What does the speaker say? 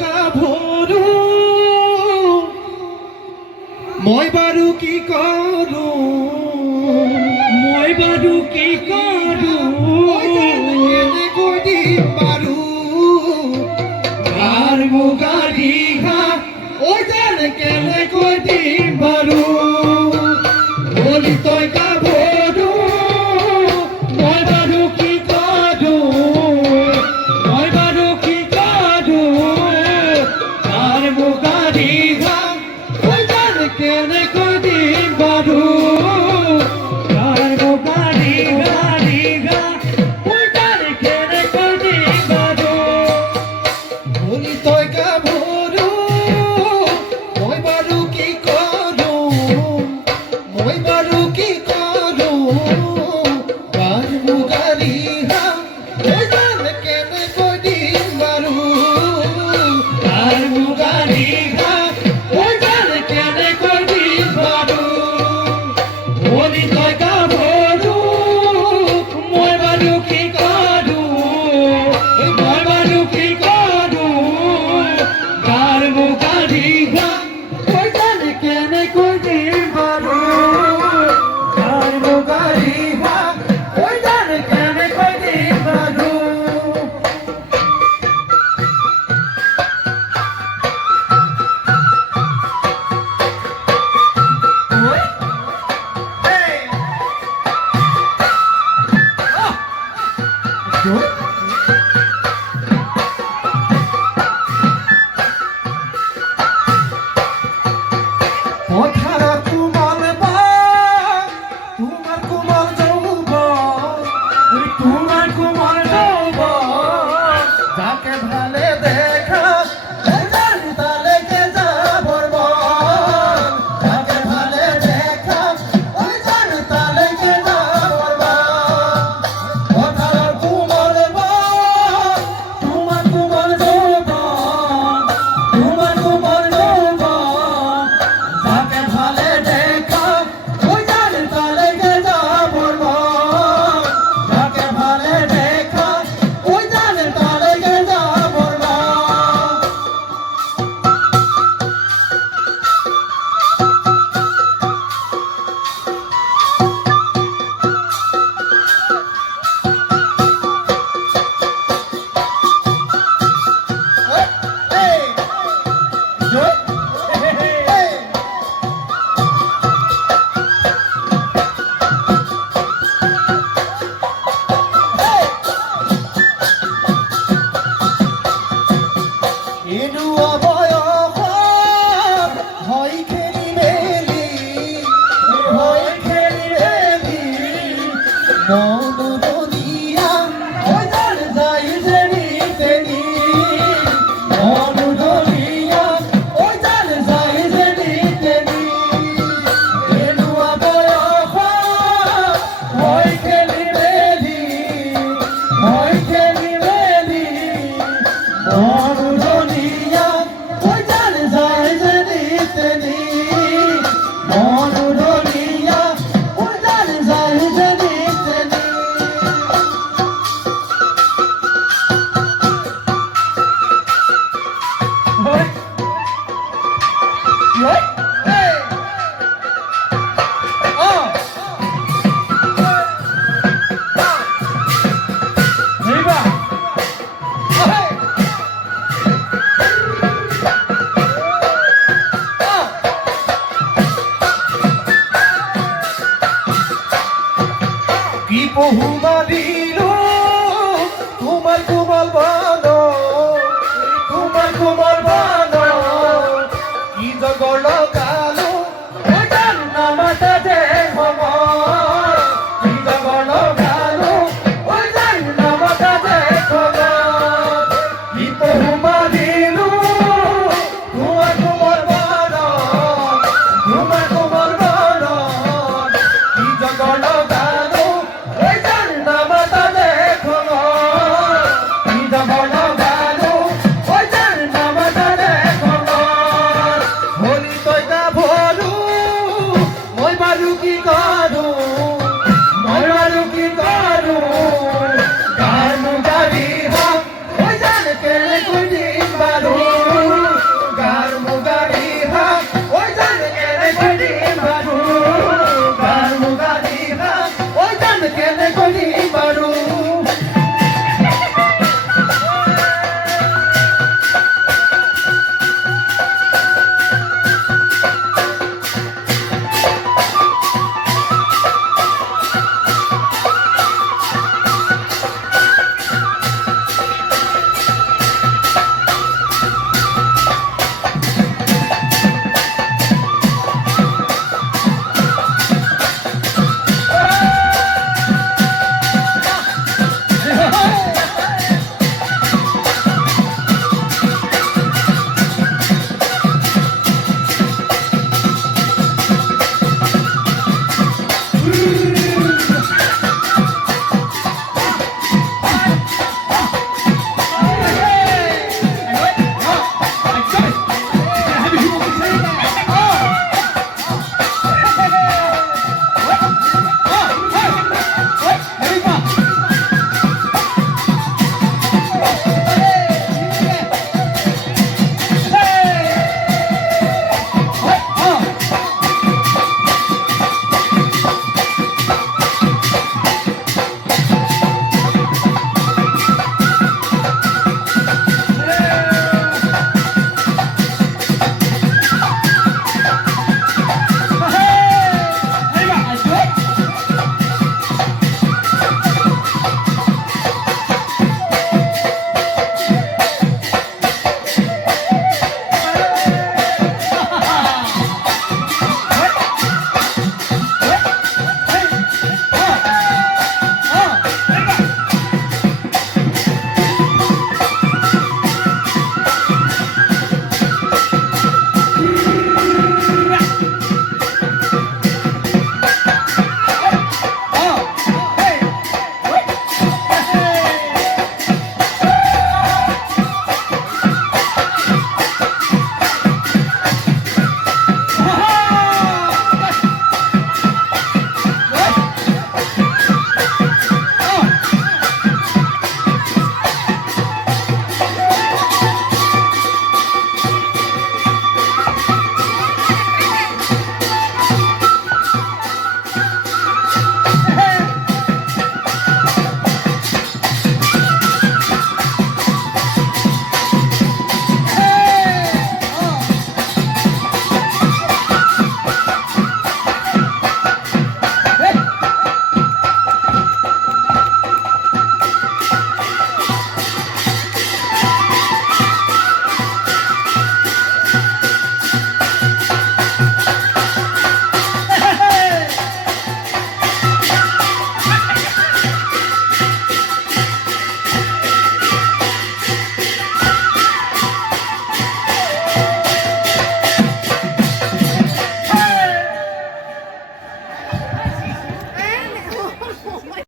গাভৰু মই বাৰু কি কৰো কেনেকৈ দিম বাৰু গাৰ মুগাৰী ঘা ঐ জান কেনেকৈ দিম বাৰু বলি তই গাভৰু মই বাৰু কি কৰো গাৰ মুগাৰী ঘা ঐ জান কেনেকৈ দিম বাৰু বলি তই গাভৰু মই বাৰু কি কৰো গাৰ মুগাৰী ঘা ঐ জান কেনেকৈ দিম বাৰু গাৰ মুগাৰী ঘা ঐ জান কেনেকৈ দিম বাৰু বলি তই গাভৰু মই বাৰু কি কৰো গাৰ মুগাৰী ঘা ঐ জান কেনেকৈ দিম বাৰু গাৰ মুগাৰী ঘা ঐ জান কেনেকৈ দিম বাৰু পথারা কুমাল বা তোমার কুমাল যৌবন যাকে ভালে দেখা জানি তালে কে যাবর মন যাকে ভালে দেখা ওই জানি তালে কে যাবর মন পথারা কুমাল বা তোমার কুমাল যৌবন যাকে ভালে দেখা ওই জানি তালে কে যাবর মন যাকে ভালে দেখা ওই জানি তালে কে যাবর মন এনুয়া বয়সত হয় খেলি মেলি মনুদনিয়া ওই জান যাই যেনি তেনি মনুদনিয়া ওই জান যাই যেনি তেনি এনুয়া বয়সত হয় খেলি মেলি মনুদনিয়া ওই জান যাই যেনি তেনি মনুদনিয়া ওই জান যাই যেনি তেনি কি বহু মারিলো তোমার কুমাল বানো